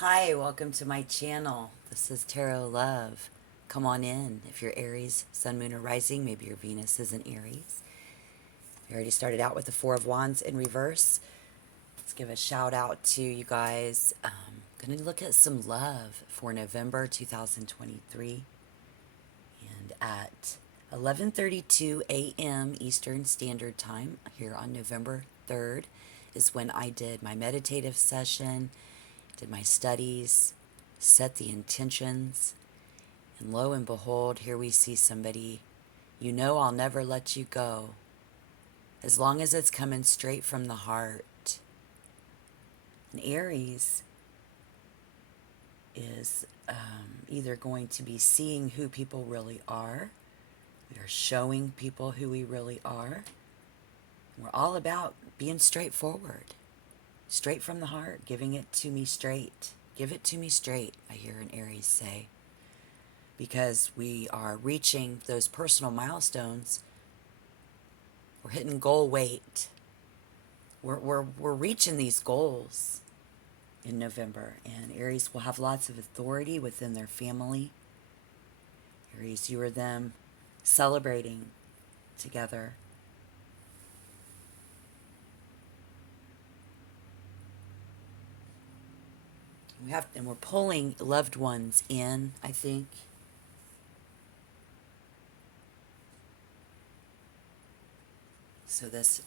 Hi, welcome to my channel. This is Tarot Love. Come on in. If you're Aries, Sun, Moon, or Rising, maybe your Venus is in Aries. We already started out with the Four of Wands in reverse. Let's give a shout out to you guys. Going to look at some love for November 2023. And at 11:32 a.m. Eastern Standard Time here on November 3rd is when I did my meditative session, did my studies, set the intentions, and lo and behold, here we see somebody, you know I'll never let you go, as long as it's coming straight from the heart. And Aries is either going to be seeing who people really are. We are showing people who we really are. We're all about being straightforward, straight from the heart, giving it to me straight. Give it to me straight, I hear an Aries say. Because we are reaching those personal milestones. We're hitting goal weight. We're reaching these goals in November. And Aries will have lots of authority within their family. Aries, you are them celebrating together. And we're pulling loved ones in, I think. So this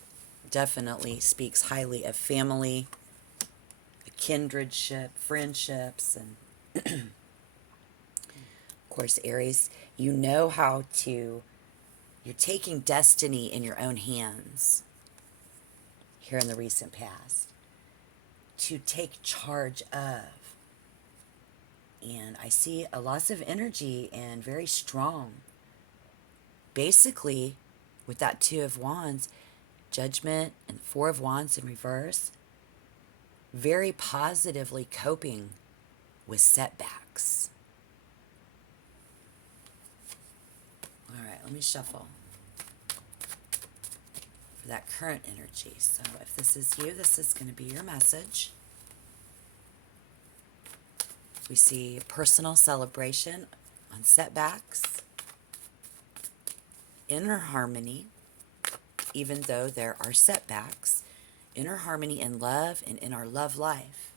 definitely speaks highly of family, a kindredship, friendships, and of course, Aries, you know how to, you're taking destiny in your own hands here in the recent past to take charge of. And I see a loss of energy and very strong. Basically, with that Two of Wands, Judgment and Four of Wands in reverse, very positively coping with setbacks. All right, let me shuffle for that current energy. So if this is you, this is going to be your message. We see personal celebration on setbacks, inner harmony, even though there are setbacks, inner harmony in love and in our love life.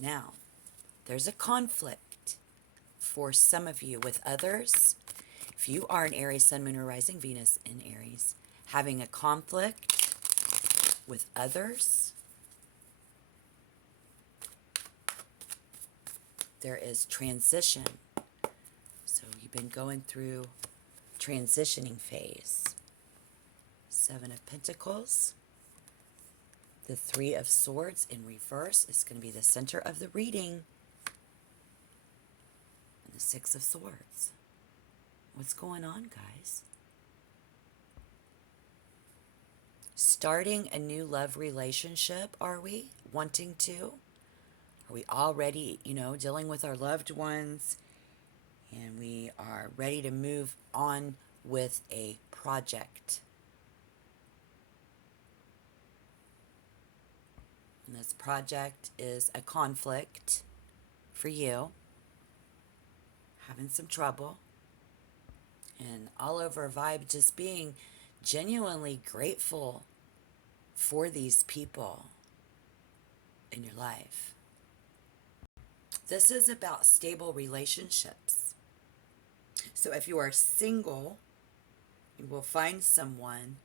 Now, there's a conflict for some of you with others. If you are an Aries, Sun, Moon, or Rising, Venus in Aries, having a conflict with others, there is transition. So you've been going through transitioning phase. Seven of Pentacles. The Three of Swords in reverse is going to be the center of the reading. And the Six of Swords. What's going on, guys? Starting a new love relationship, are we? Wanting to? Are we already, dealing with our loved ones? And we are ready to move on with a project. And this project is a conflict for you. Having some trouble. And all over vibe, just being genuinely grateful for these people in your life. This is about stable relationships. So if you are single, you will find someone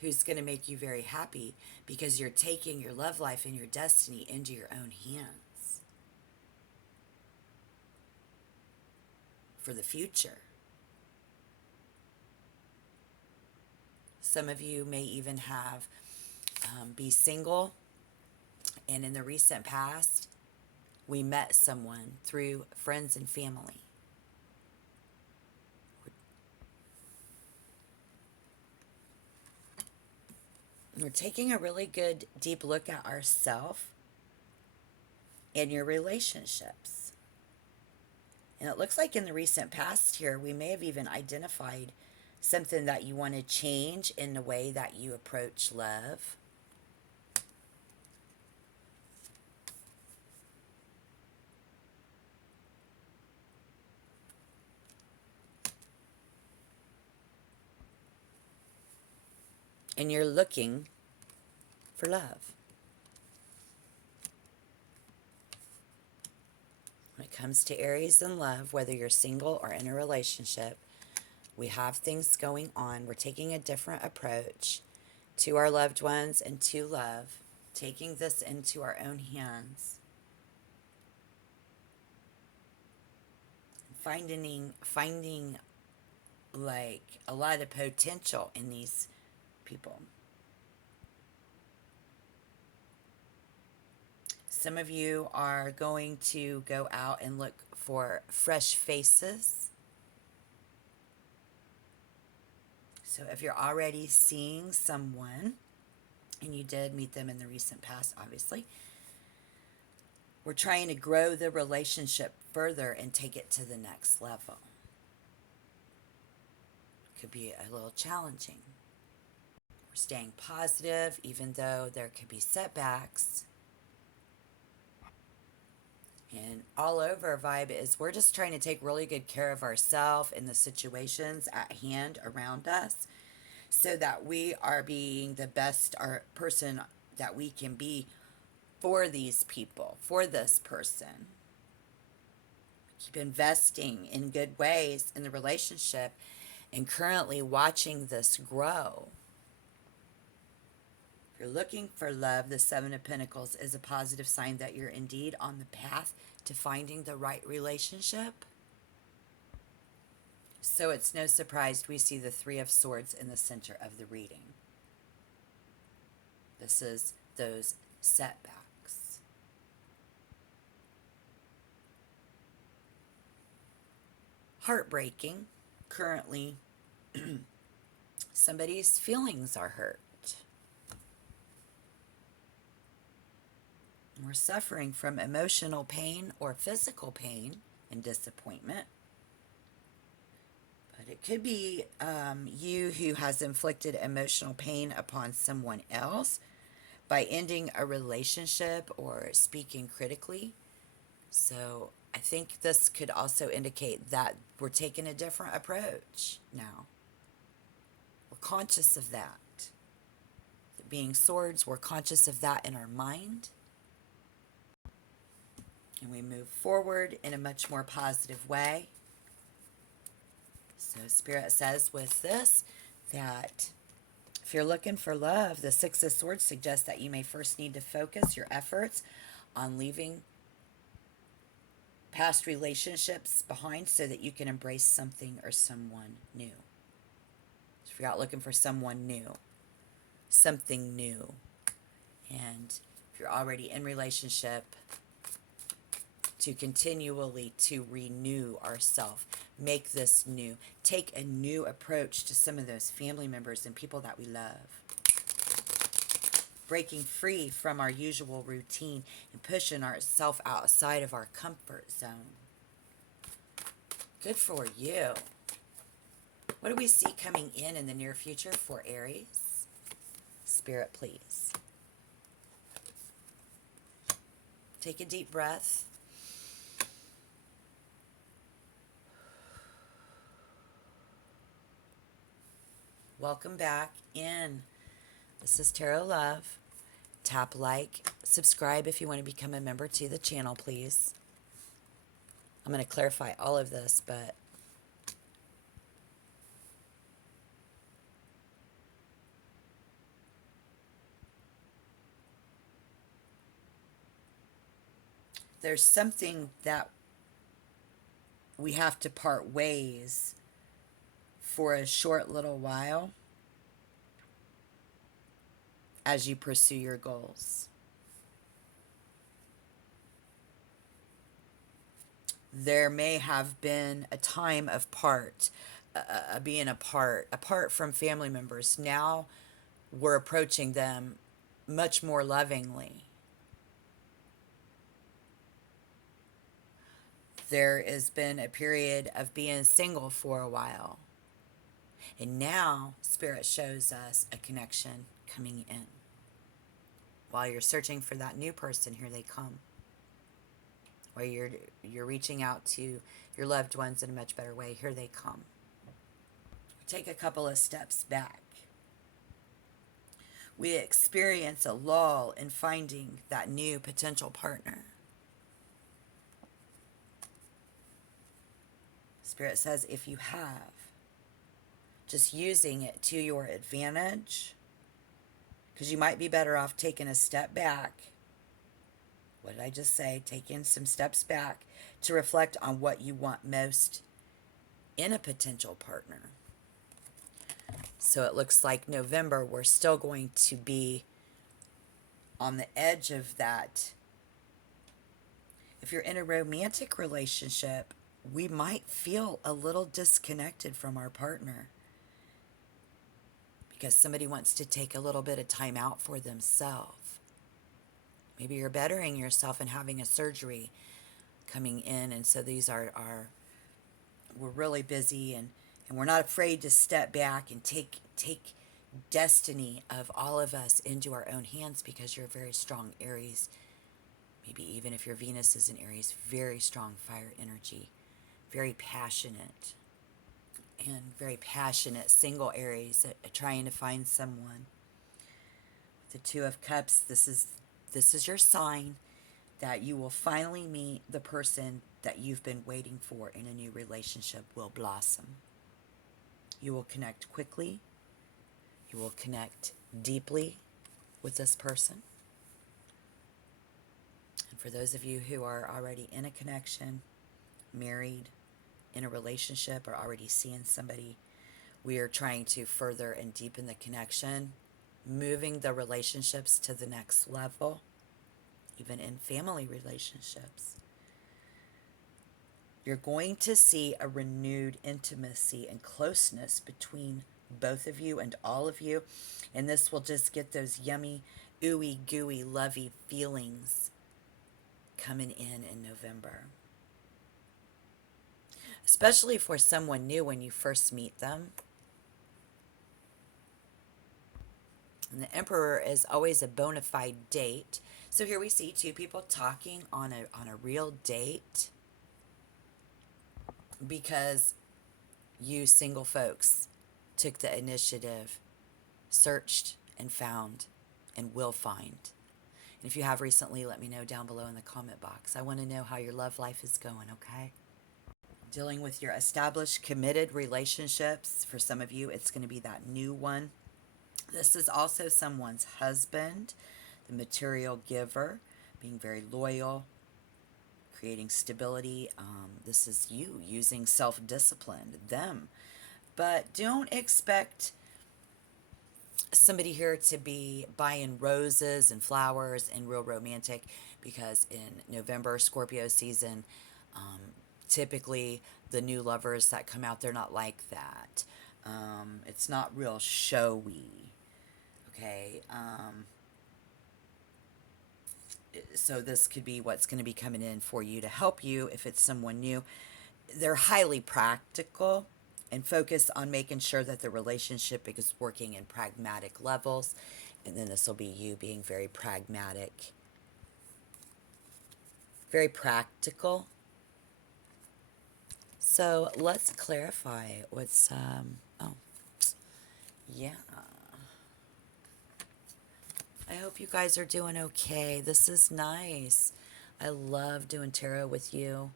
who's going to make you very happy because you're taking your love life and your destiny into your own hands for the future. Some of you may even have be single, and in the recent past, we met someone through friends and family. We're taking a really good deep look at ourselves and your relationships. And it looks like in the recent past here, we may have even identified something that you want to change in the way that you approach love. and you're looking for love. When it comes to Aries and love, whether you're single or in a relationship, we have things going on. We're taking a different approach to our loved ones and to love, taking this into our own hands, finding like a lot of potential in these people. Some of you are going to go out and look for fresh faces. So if you're already seeing someone, and you did meet them in the recent past, obviously, we're trying to grow the relationship further and take it to the next level. Could be a little challenging. We're staying positive, even though there could be setbacks. And all over vibe is we're just trying to take really good care of ourselves and the situations at hand around us so that we are being the best person that we can be for these people, for this person. Keep investing in good ways in the relationship and currently watching this grow. If you're looking for love, the Seven of Pentacles is a positive sign that you're indeed on the path to finding the right relationship. So it's no surprise we see the Three of Swords in the center of the reading. This is those setbacks. Heartbreaking. Currently, somebody's feelings are hurt. We're suffering from emotional pain or physical pain and disappointment. But it could be you who has inflicted emotional pain upon someone else by ending a relationship or speaking critically. So I think this could also indicate that we're taking a different approach now. We're conscious of that. Being swords, we're conscious of that in our mind. And we move forward in a much more positive way. So Spirit says with this that if you're looking for love, the Six of Swords suggests that you may first need to focus your efforts on leaving past relationships behind so that you can embrace something or someone new. So if you're out looking for someone new, something new, and if you're already in relationship, to continually to renew ourselves, make this new, take a new approach to some of those family members and people that we love. Breaking free from our usual routine and pushing ourselves outside of our comfort zone. Good for you. What do we see coming in the near future for Aries? Spirit, please. Take a deep breath. Welcome back in. This is Tarot Love. Tap like, subscribe if you want to become a member to the channel, please. I'm going to clarify all of this, but there's something that we have to part ways for a short little while as you pursue your goals. There may have been a time of being apart from family members. Now we're approaching them much more lovingly. There has been a period of being single for a while. And now Spirit shows us a connection coming in. While you're searching for that new person, here they come. While you're reaching out to your loved ones in a much better way, here they come. Take a couple of steps back. We experience a lull in finding that new potential partner. Spirit says if you have, just using it to your advantage, because you might be better off taking a step back. What did I just say? Taking some steps back to reflect on what you want most in a potential partner. So it looks like November, we're still going to be on the edge of that. If you're in a romantic relationship, we might feel a little disconnected from our partner because somebody wants to take a little bit of time out for themselves. Maybe you're bettering yourself and having a surgery coming in, and so these are we're really busy, and we're not afraid to step back and take destiny of all of us into our own hands, because you're a very strong Aries. Maybe even if your Venus is in Aries, very strong fire energy, very passionate, and very passionate single Aries trying to find someone. The Two of Cups, this is your sign that you will finally meet the person that you've been waiting for, and a new relationship will blossom. You will connect quickly. You will connect deeply with this person. And for those of you who are already in a connection, married, in a relationship, or already seeing somebody, we are trying to further and deepen the connection, moving the relationships to the next level, even in family relationships. You're going to see a renewed intimacy and closeness between both of you and all of you. And this will just get those yummy, ooey gooey, lovey feelings coming in November. Especially for someone new when you first meet them. And the Emperor is always a bona fide date. So here we see two people talking on a real date, because you single folks took the initiative, searched and found, and will find. And if you have recently, let me know down below in the comment box. I want to know how your love life is going, okay? Dealing with your established, committed relationships. For some of you, it's going to be that new one. This is also someone's husband, the material giver, being very loyal, creating stability. This is you using self-discipline, them. But don't expect somebody here to be buying roses and flowers and real romantic, because in November, Scorpio season, typically the new lovers that come out, they're not like that. It's not real showy. Okay. So this could be what's going to be coming in for you to help you if it's someone new. They're highly practical and focus on making sure that the relationship is working in pragmatic levels. And then this will be you being very pragmatic, very practical. So let's clarify what's, oh, yeah. I hope you guys are doing okay. This is nice. I love doing tarot with you.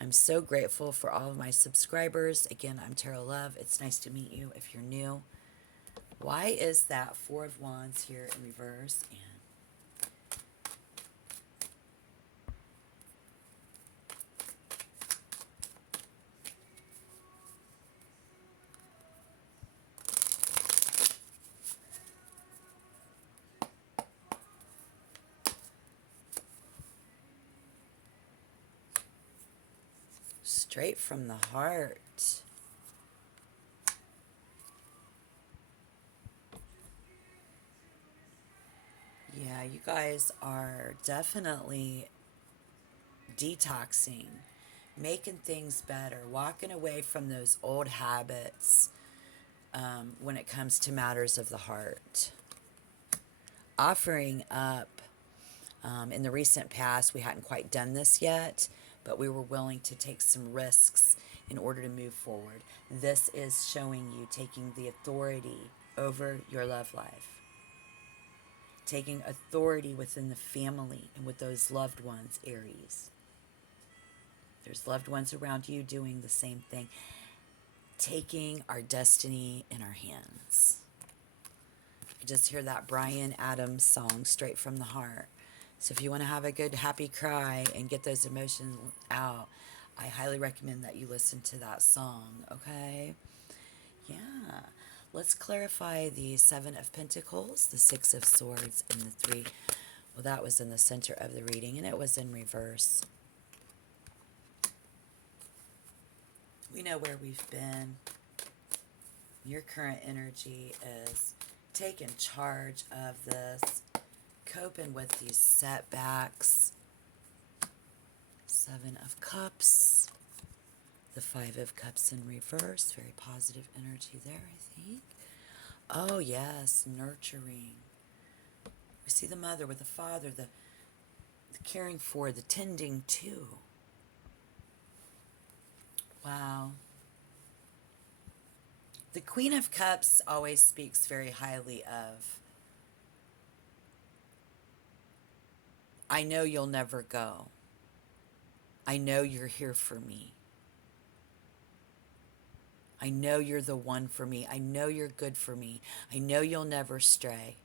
I'm so grateful for all of my subscribers. Again, I'm Tarot Love. It's nice to meet you if you're new. Why is that Four of Wands here in reverse? And straight from the heart. Yeah, you guys are definitely detoxing, making things better, walking away from those old habits when it comes to matters of the heart. Offering up, in the recent past, we hadn't quite done this yet, but we were willing to take some risks in order to move forward. This is showing you taking the authority over your love life. taking authority within the family and with those loved ones, Aries. There's loved ones around you doing the same thing, taking our destiny in our hands. I just hear that Bryan Adams song, Straight from the Heart. So if you want to have a good happy cry and get those emotions out, I highly recommend that you listen to that song, okay? Yeah. Let's clarify the Seven of Pentacles, the Six of Swords, and the Three. Well, that was in the center of the reading, and it was in reverse. We know where we've been. Your current energy is taking charge of this, coping with these setbacks. Seven of Cups, the Five of Cups in reverse. Very positive energy there, I think. Oh, yes, nurturing. We see the mother with the father, the caring for, the tending to. Wow. The Queen of Cups always speaks very highly of, I know you'll never go. I know you're here for me. I know you're the one for me. I know you're good for me. I know you'll never stray.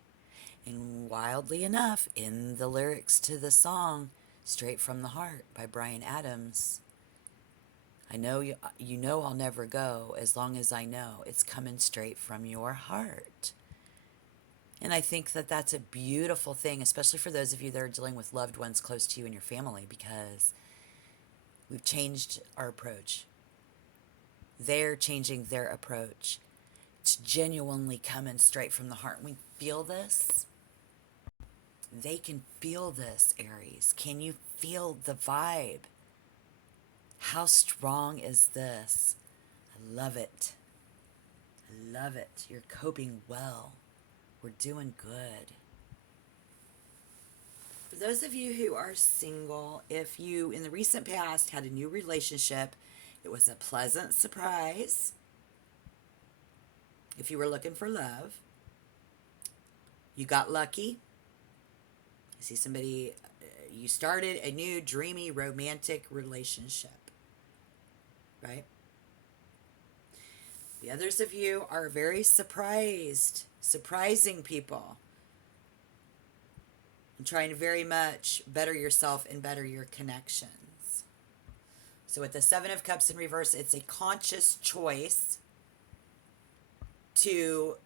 And wildly enough, in the lyrics to the song, Straight from the Heart by Bryan Adams, I know you know I'll never go as long as I know it's coming straight from your heart. And I think that that's a beautiful thing, especially for those of you that are dealing with loved ones close to you and your family, because we've changed our approach. They're changing their approach. It's genuinely coming straight from the heart. We feel this. They can feel this, Aries. Can you feel the vibe? How strong is this? I love it. I love it. You're coping well. We're doing good. For those of you who are single, if you in the recent past had a new relationship, it was a pleasant surprise. If you were looking for love, you got lucky. I see somebody, you started a new dreamy romantic relationship, right? The others of you are very surprising people, and trying to very much better yourself and better your connections. So with the Seven of Cups in reverse, it's a conscious choice to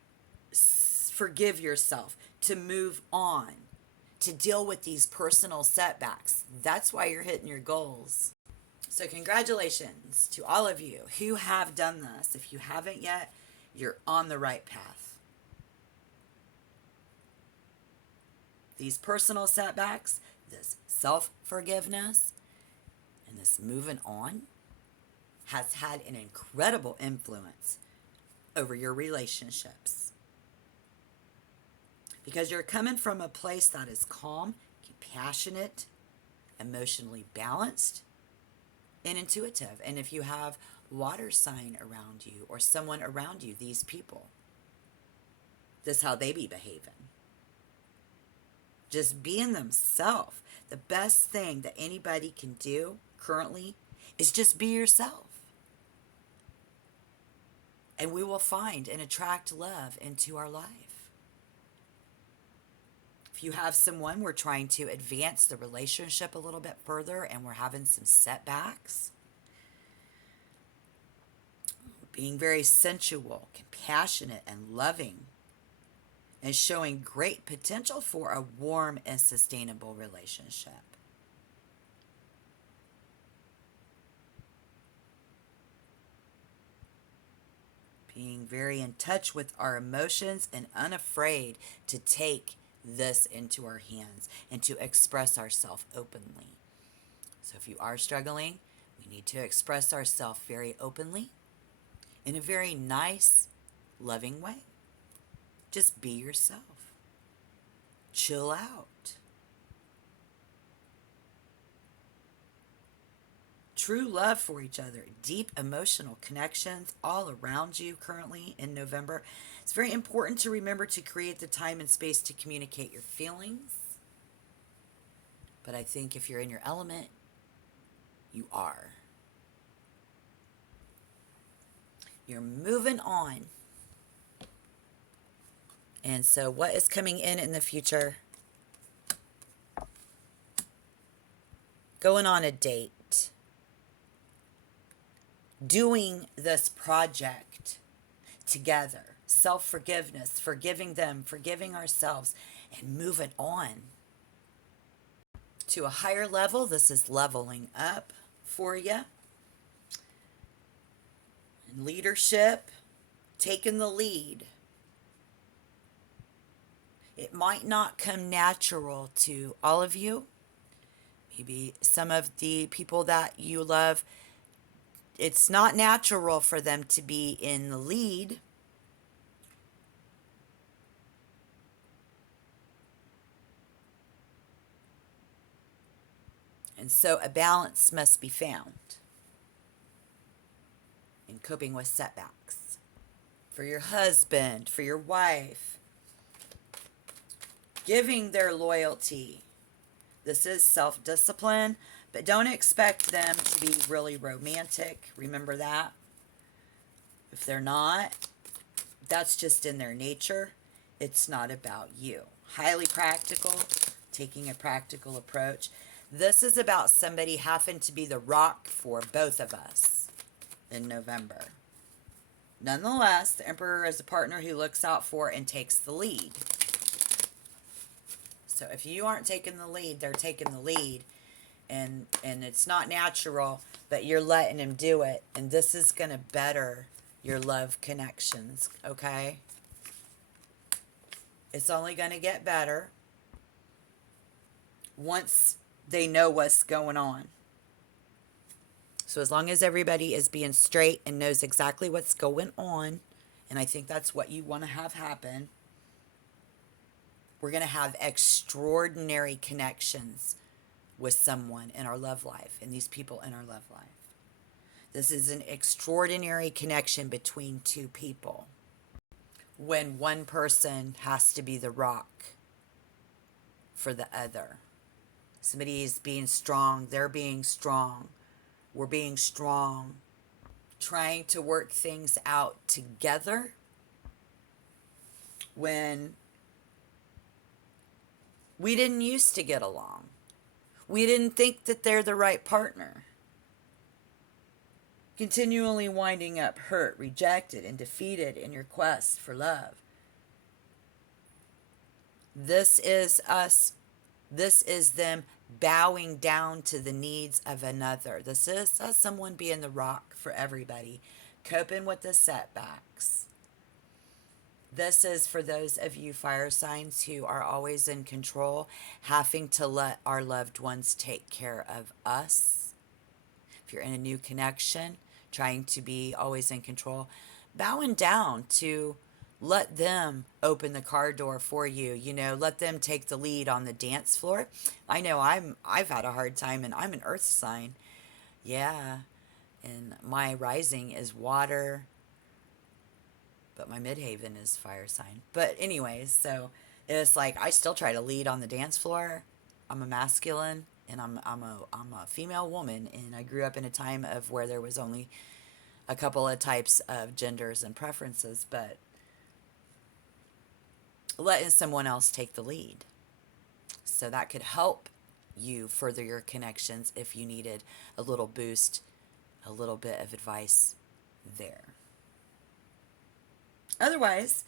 forgive yourself, to move on, to deal with these personal setbacks. That's why you're hitting your goals. So congratulations to all of you who have done this. If you haven't yet, you're on the right path. These personal setbacks, this self-forgiveness, and this moving on has had an incredible influence over your relationships. Because you're coming from a place that is calm, compassionate, emotionally balanced, and intuitive. And if you have water sign around you or someone around you, these people, this is how they be behaving. Just being themselves. The best thing that anybody can do currently is just be yourself. And we will find and attract love into our life. If you have someone, we're trying to advance the relationship a little bit further and we're having some setbacks. Being very sensual, compassionate, and loving, and showing great potential for a warm and sustainable relationship. Being very in touch with our emotions and unafraid to take this into our hands and to express ourselves openly. So if you are struggling, we need to express ourselves very openly in a very nice, loving way. Just be yourself. Chill out. true love for each other, deep emotional connections all around you currently in November. It's very important to remember to create the time and space to communicate your feelings. But I think if you're in your element, you are. You're moving on. And so, what is coming in the future? Going on a date. Doing this project together. Self forgiveness, forgiving them, forgiving ourselves, and moving on to a higher level. This is leveling up for you. And leadership, taking the lead. It might not come natural to all of you. Maybe some of the people that you love, it's not natural for them to be in the lead. And so a balance must be found in coping with setbacks. For your husband, for your wife, giving their loyalty. This is self-discipline, but don't expect them to be really romantic. Remember that. If they're not, that's just in their nature. It's not about you. Highly practical, taking a practical approach. This is about somebody having to be the rock for both of us in November. Nonetheless, the Emperor is a partner who looks out for and takes the lead. So if you aren't taking the lead, they're taking the lead. And it's not natural, but you're letting him do it. And this is going to better your love connections, okay? It's only going to get better once they know what's going on. So as long as everybody is being straight and knows exactly what's going on, and I think that's what you want to have happen, we're going to have extraordinary connections with someone in our love life, and these people in our love life. This is an extraordinary connection between two people when one person has to be the rock for the other. Somebody is being strong, they're being strong, we're being strong, trying to work things out together when we didn't used to get along. We didn't think that they're the right partner. Continually winding up hurt, rejected, and defeated in your quest for love. This is us. This is them bowing down to the needs of another. This is us, someone being the rock for everybody, coping with the setbacks. This is for those of you fire signs who are always in control, having to let our loved ones take care of us. If you're in a new connection, trying to be always in control, bowing down to let them open the car door for you. You know, let them take the lead on the dance floor. I know I've had a hard time, and I'm an earth sign. Yeah. And my rising is water, but my midhaven is fire sign. But anyways, so it's like I still try to lead on the dance floor. I'm a masculine, and I'm a female woman, and I grew up in a time of where there was only a couple of types of genders and preferences, but letting someone else take the lead. So that could help you further your connections if you needed a little boost, a little bit of advice there. Otherwise,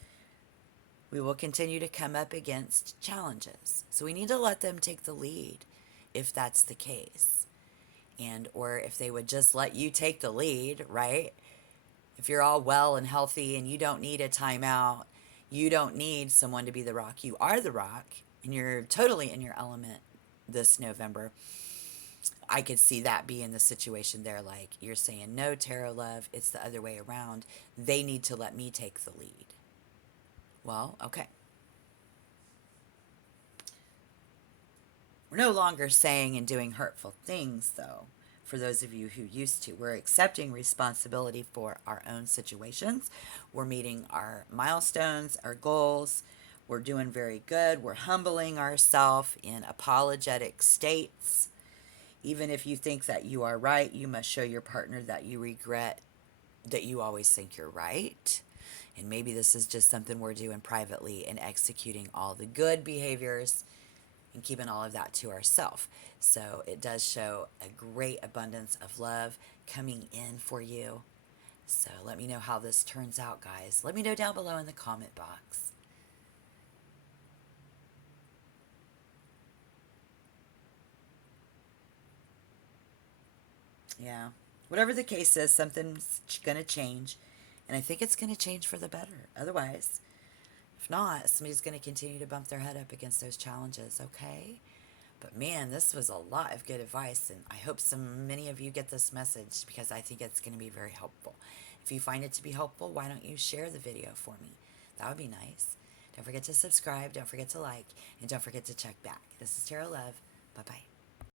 we will continue to come up against challenges. So we need to let them take the lead if that's the case. And or if they would just let you take the lead, right? If you're all well and healthy and you don't need a timeout, you don't need someone to be the rock. You are the rock, and you're totally in your element this November. I could see that being the situation there. Like you're saying, no, Tarot love, it's the other way around. They need to let me take the lead. Well, okay. We're no longer saying and doing hurtful things, though, for those of you who used to. We're accepting responsibility for our own situations. We're meeting our milestones, our goals. We're doing very good. We're humbling ourselves in apologetic states. Even if you think that you are right, you must show your partner that you regret that you always think you're right. And maybe this is just something we're doing privately and executing all the good behaviors and keeping all of that to ourselves. So it does show a great abundance of love coming in for you. So let me know how this turns out, guys. Let me know down below in the comment box. Yeah. Whatever the case is, something's going to change. And I think it's going to change for the better. Otherwise, if not, somebody's going to continue to bump their head up against those challenges, okay? But man, this was a lot of good advice, and I hope many of you get this message because I think it's going to be very helpful. If you find it to be helpful, why don't you share the video for me? That would be nice. Don't forget to subscribe, don't forget to like, and don't forget to check back. This is Tarot Love. Bye-bye.